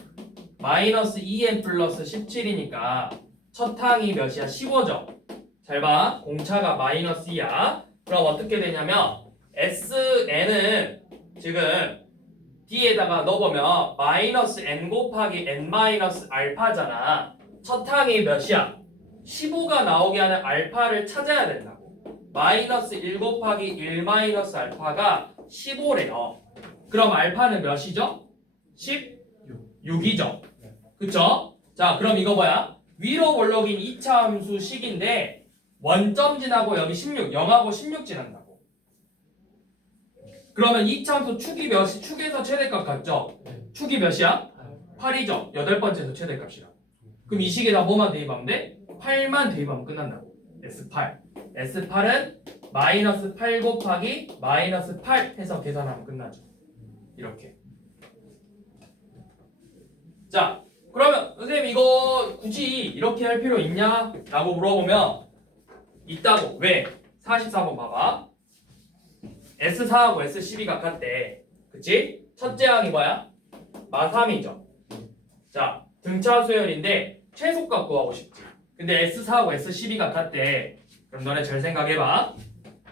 마이너스 2n 플러스 17이니까 첫 항이 몇이야? 15죠. 잘 봐. 공차가 마이너스 2야. 그럼 어떻게 되냐면 SN은 지금 D에다가 넣어보면 마이너스 n 곱하기 n 마이너스 알파잖아. 첫 항이 몇이야? 15가 나오게 하는 알파를 찾아야 된다고. 마이너스 1 곱하기 1 마이너스 알파가 15래요. 그럼 알파는 몇이죠? 16이죠. 그쵸? 자, 그럼 이거 뭐야? 위로 볼록인 2차 함수 식인데 원점 지나고 여기 16, 0하고 16 지난다고. 그러면 2차 함수 축이 몇이? 축에서 최대값 같죠? 축이 몇이야? 8이죠. 여덟 번째에서 최대값이라. 그럼 이 식에다 뭐만 대입하면 돼? 8만 대입하면 끝난다고. S8. S8은 마이너스 8 곱하기 마이너스 8 해서 계산하면 끝나죠. 이렇게. 자, 그러면 선생님 이거 굳이 이렇게 할 필요 있냐? 라고 물어보면 있다고. 왜? 44번 봐봐. S4하고 S12가 같대. 그치? 첫째 항이 뭐야? 마3이죠. 자, 등차 수열인데 최소값 구하고 싶지. 근데 S4하고 S12가 같대. 그럼 너네 잘 생각해봐.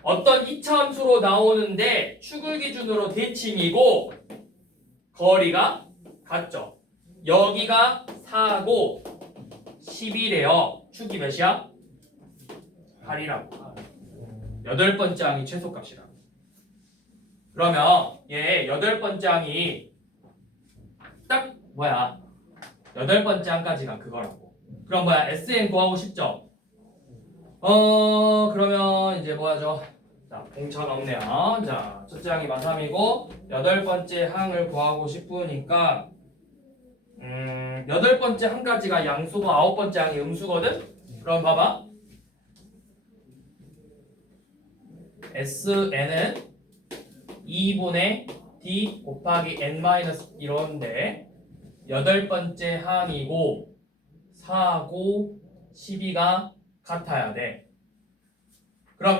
어떤 2차 함수로 나오는데 축을 기준으로 대칭이고 거리가 같죠. 여기가 4고 11이래요. 축이 몇이야? 8이라고. 여덟 번째 항이 최소값이라고. 그러면 얘 여덟 번째 항이 딱 뭐야? 여덟 번째 항까지가 그거라고. 그럼 뭐야? SN 구하고 싶죠? 그러면 이제 뭐 하죠? 자, 공차가 없네요. 자, 첫째 항이 마3이고 여덟 번째 항을 구하고 싶으니까 여덟 번째 항까지가 양수고 아홉 번째 항이 음수거든? 그럼 봐봐. SN은 2분의 D 곱하기 N-1인데 여덟 번째 항이고 4고 12가 같아야 돼. 그럼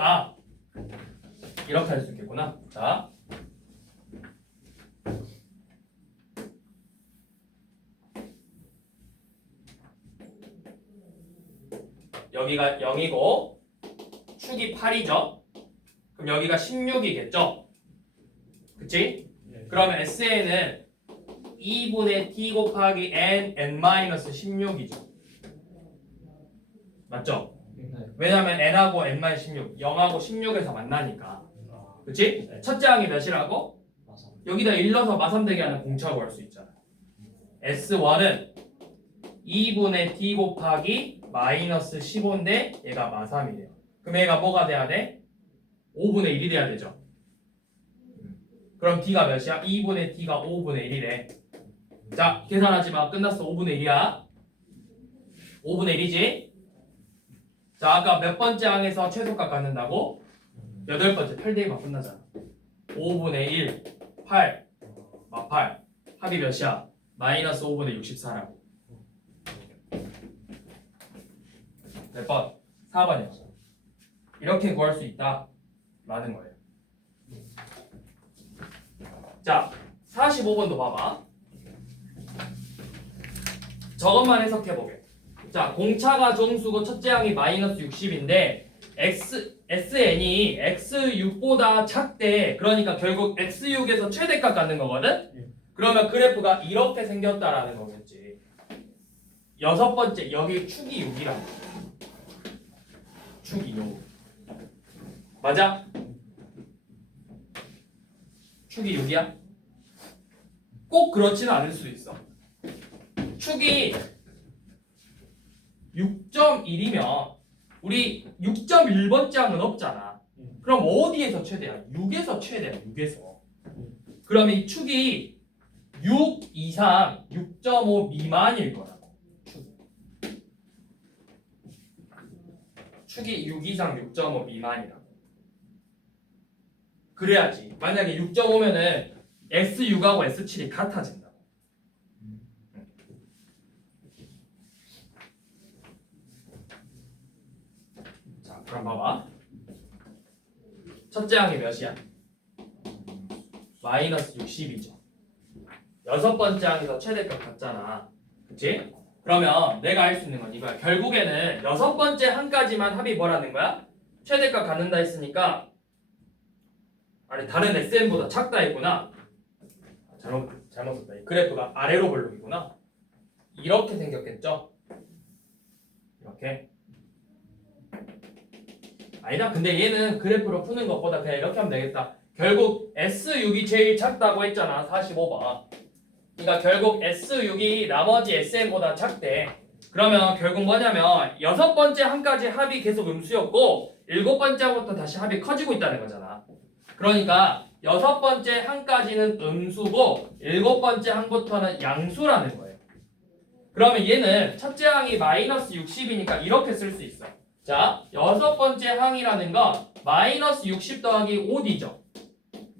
이렇게 할 수 있겠구나. 자, 여기가 0이고 축이 8이죠. 그럼 여기가 16이겠죠. 그치? 그러면 SN은 2분의 D 곱하기 N, N-16이죠. 맞죠? 왜냐면 N하고 N-16, 0하고 16에서 만나니까. 그치? 첫째 항이 몇이라고? 여기다 일러서 마3 되게 하는 공차고 할 수 있잖아. S1은 2분의 D 곱하기 마이너스 15인데 얘가 마3이래요. 그럼 얘가 뭐가 돼야 돼? 5분의 1이 돼야 되죠. 그럼 D가 몇이야? 2분의 D가 5분의 1이래. 자, 계산하지 마. 끝났어. 5분의 1이야. 5분의 1이지? 자, 아까 몇 번째 항에서 최소값 갖는다고? 여덟 번째 8 대입하면 끝나잖아. 5분의 1, 8, 8. 합이 몇이야? 마이너스 5분의 64라고. 몇 번? 4번이었어. 이렇게 구할 수 있다. 라는 거예요. 자, 45번도 봐봐. 저것만 해석해보게. 자, 공차가 정수고 첫째 항이 마이너스 60인데 SN이 X6보다 작대. 그러니까 결국 X6에서 최대값 갖는 거거든? 그러면 그래프가 이렇게 생겼다라는 거겠지. 여섯 번째, 여기 축이 6이라고. 축이 6. 맞아? 축이 6이야? 꼭 그렇지는 않을 수 있어. 축이 6.1이면 우리 6.1번째 항은 없잖아. 그럼 어디에서 최대야? 6에서 최대야. 6에서. 그러면 이 축이 6 이상 6.5 미만일 거라고. 축이 6 이상 6.5 미만이라고. 그래야지. 만약에 6.5면은 S6하고 S7이 같아진다고. 그럼 봐봐. 첫째 항이 몇이야? 마이너스 60이죠. 여섯 번째 항에서 최대값 같잖아. 그치? 그러면 내가 알 수 있는 건 이거야. 결국에는 여섯 번째 항까지만 합이 뭐라는 거야? 최대값 갖는다 했으니까 아니 다른 SM보다 작다 했구나. 잘못 썼다. 이 그래프가 아래로 볼록이구나. 이렇게 생겼겠죠? 이렇게. 아니다. 근데 얘는 그래프로 푸는 것보다 그냥 이렇게 하면 되겠다. 결국 S6이 제일 작다고 했잖아. 45번. 그러니까 결국 S6이 나머지 SM보다 작대. 그러면 결국 뭐냐면 여섯 번째 항까지 합이 계속 음수였고 일곱 번째 항부터 다시 합이 커지고 있다는 거잖아. 그러니까 여섯 번째 항까지는 음수고 일곱 번째 항부터는 양수라는 거예요. 그러면 얘는 첫째 항이 마이너스 60이니까 이렇게 쓸 수 있어. 자, 여섯 번째 항이라는 건 마이너스 60 더하기 5D죠.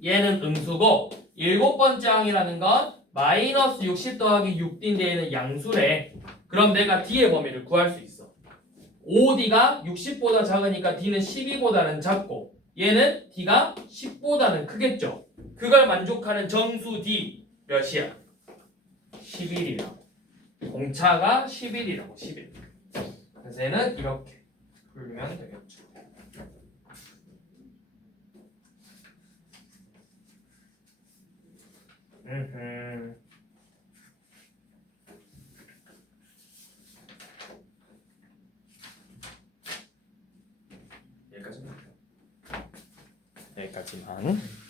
얘는 음수고 일곱 번째 항이라는 건 마이너스 60 더하기 6D인데 얘는 양수래. 그럼 내가 D의 범위를 구할 수 있어. 5D가 60보다 작으니까 D는 12보다는 작고 얘는 D가 10보다는 크겠죠. 그걸 만족하는 정수 D 몇이야? 11이라고. 공차가 11이라고. 11. 그래서 얘는 이렇게 풀면 되겠죠. 여기까지만.